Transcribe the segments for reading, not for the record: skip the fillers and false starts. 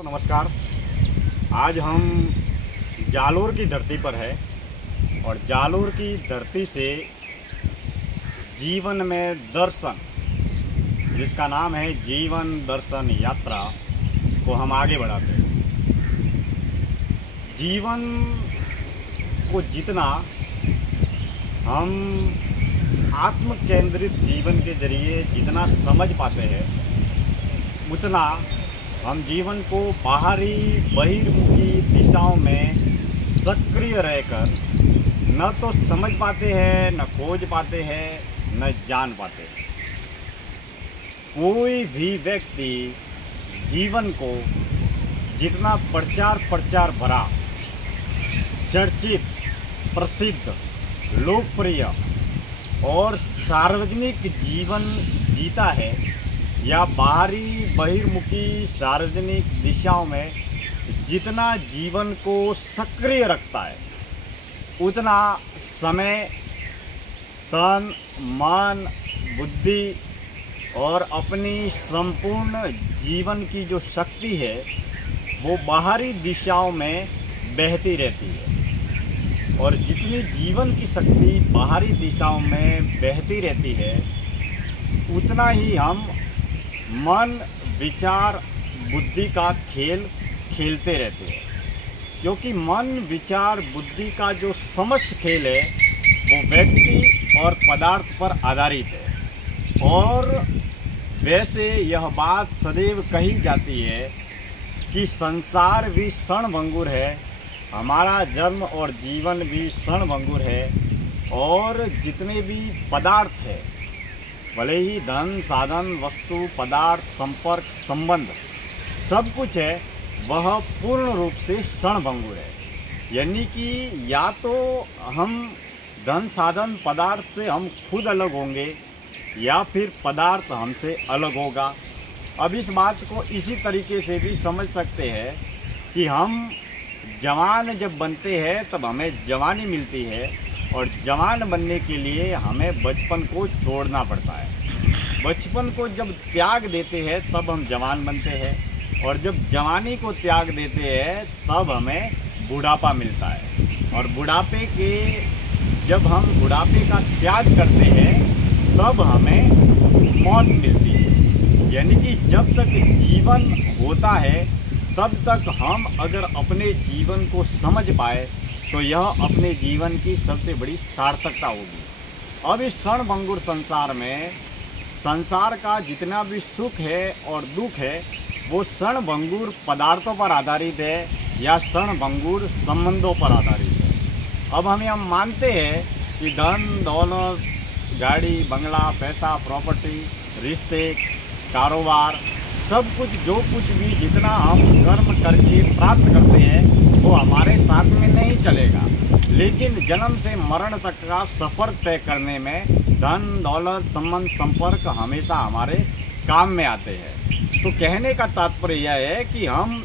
तो नमस्कार। आज हम जालोर की धरती पर है और जालोर की धरती से जीवन में दर्शन, जिसका नाम है जीवन दर्शन यात्रा, को हम आगे बढ़ाते हैं। जीवन को जितना हम आत्म केंद्रित जीवन के जरिए जितना समझ पाते हैं, उतना हम जीवन को बाहरी बहिर्मुखी दिशाओं में सक्रिय रहकर न तो समझ पाते हैं, न खोज पाते हैं, न जान पाते हैं। कोई भी व्यक्ति जीवन को जितना प्रचार भरा, चर्चित, प्रसिद्ध, लोकप्रिय और सार्वजनिक जीवन जीता है या बाहरी बहिर्मुखी सार्वजनिक दिशाओं में जितना जीवन को सक्रिय रखता है, उतना समय, तन, मन, बुद्धि और अपनी संपूर्ण जीवन की जो शक्ति है वो बाहरी दिशाओं में बहती रहती है। और जितनी जीवन की शक्ति बाहरी दिशाओं में बहती रहती है, उतना ही हम मन, विचार, बुद्धि का खेल खेलते रहते हैं। क्योंकि मन, विचार, बुद्धि का जो समस्त खेल है वो व्यक्ति और पदार्थ पर आधारित है। और वैसे यह बात सदैव कही जाती है कि संसार भी क्षणभंगुर है, हमारा जन्म और जीवन भी क्षणभंगुर है। और जितने भी पदार्थ है, भले ही धन, साधन, वस्तु, पदार्थ, संपर्क, संबंध, सब कुछ है, वह पूर्ण रूप से क्षणभंगुर है। यानी कि या तो हम धन, साधन, पदार्थ से हम खुद अलग होंगे या फिर पदार्थ हमसे अलग होगा। अब इस बात को इसी तरीके से भी समझ सकते हैं कि हम जवान जब बनते हैं तब हमें जवानी मिलती है, और जवान बनने के लिए हमें बचपन को छोड़ना पड़ता है। बचपन को जब त्याग देते हैं तब हम जवान बनते हैं, और जब जवानी को त्याग देते हैं तब हमें बुढ़ापा मिलता है। और जब हम बुढ़ापे का त्याग करते हैं तब हमें मौत मिलती है। यानी कि जब तक जीवन होता है तब तक हम अगर अपने जीवन को समझ पाए तो यह अपने जीवन की सबसे बड़ी सार्थकता होगी। अब इस क्षणभंगुर संसार में संसार का जितना भी सुख है और दुख है वो क्षणभंगुर पदार्थों पर आधारित है या क्षणभंगुर संबंधों पर आधारित है। अब हम यह मानते हैं कि धन, दौलत, गाड़ी, बंगला, पैसा, प्रॉपर्टी, रिश्ते, कारोबार, सब कुछ, जो कुछ भी जितना हम कर्म करके प्राप्त करते हैं वो हमारे साथ में नहीं चलेगा। लेकिन जन्म से मरण तक का सफ़र तय करने में धन, दौलत, संबंध, संपर्क हमेशा हमारे काम में आते हैं। तो कहने का तात्पर्य यह है कि हम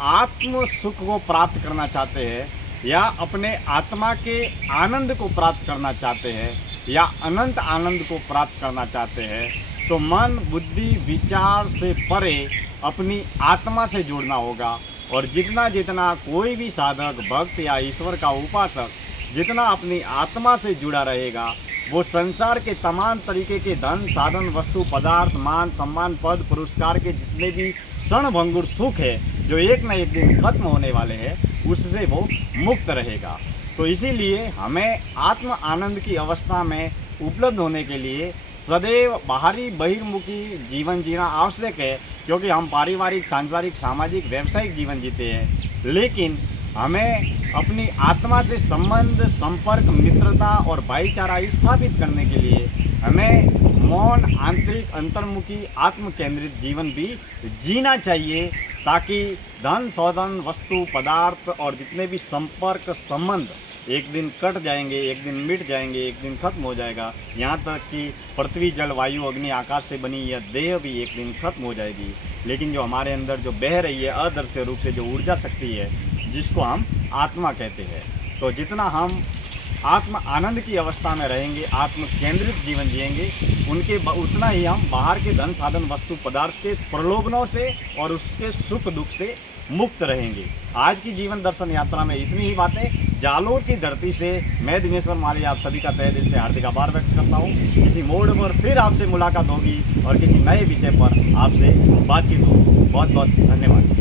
आत्म सुख को प्राप्त करना चाहते हैं या अपने आत्मा के आनंद को प्राप्त करना चाहते हैं या अनंत आनंद को प्राप्त करना चाहते हैं, तो मन, बुद्धि, विचार से परे अपनी आत्मा से जुड़ना होगा। और जितना कोई भी साधक, भक्त या ईश्वर का उपासक जितना अपनी आत्मा से जुड़ा रहेगा, वो संसार के तमाम तरीके के धन, साधन, वस्तु, पदार्थ, मान, सम्मान, पद, पुरस्कार के जितने भी क्षणभंगुर सुख है जो एक न एक दिन खत्म होने वाले हैं, उससे वो मुक्त रहेगा। तो इसीलिए हमें आत्म आनंद की अवस्था में उपलब्ध होने के लिए सदैव बाहरी बहिर्मुखी जीवन जीना आवश्यक है। क्योंकि हम पारिवारिक, सांसारिक, सामाजिक, व्यवसायिक जीवन जीते हैं, लेकिन हमें अपनी आत्मा से संबंध, संपर्क, मित्रता और भाईचारा स्थापित करने के लिए हमें मौन, आंतरिक, अंतर्मुखी, आत्म केंद्रित जीवन भी जीना चाहिए, ताकि धन, साधन, वस्तु, पदार्थ और जितने भी संपर्क, संबंध एक दिन कट जाएंगे, एक दिन मिट जाएंगे, एक दिन खत्म हो जाएगा। यहाँ तक कि पृथ्वी, जल, वायु, अग्नि, आकाश से बनी यह देह भी एक दिन खत्म हो जाएगी। लेकिन जो हमारे अंदर जो बह रही है अदृश्य रूप से जो ऊर्जा शक्ति है, जिसको हम आत्मा कहते हैं, तो जितना हम आत्म आनंद की अवस्था में रहेंगे, आत्म केंद्रित जीवन जिएंगे, उतना ही हम बाहर के धन साधन वस्तु पदार्थ के प्रलोभनों से और उसके सुख दुख से मुक्त रहेंगे। आज की जीवन दर्शन यात्रा में इतनी ही बातें। जालोर की धरती से मैं दिनेश्वर माली आप सभी का तहे दिल से हार्दिक आभार व्यक्त करता हूँ। किसी मोड़ पर फिर आपसे मुलाकात होगी और किसी नए विषय पर आपसे बातचीत होगी। बहुत बहुत धन्यवाद।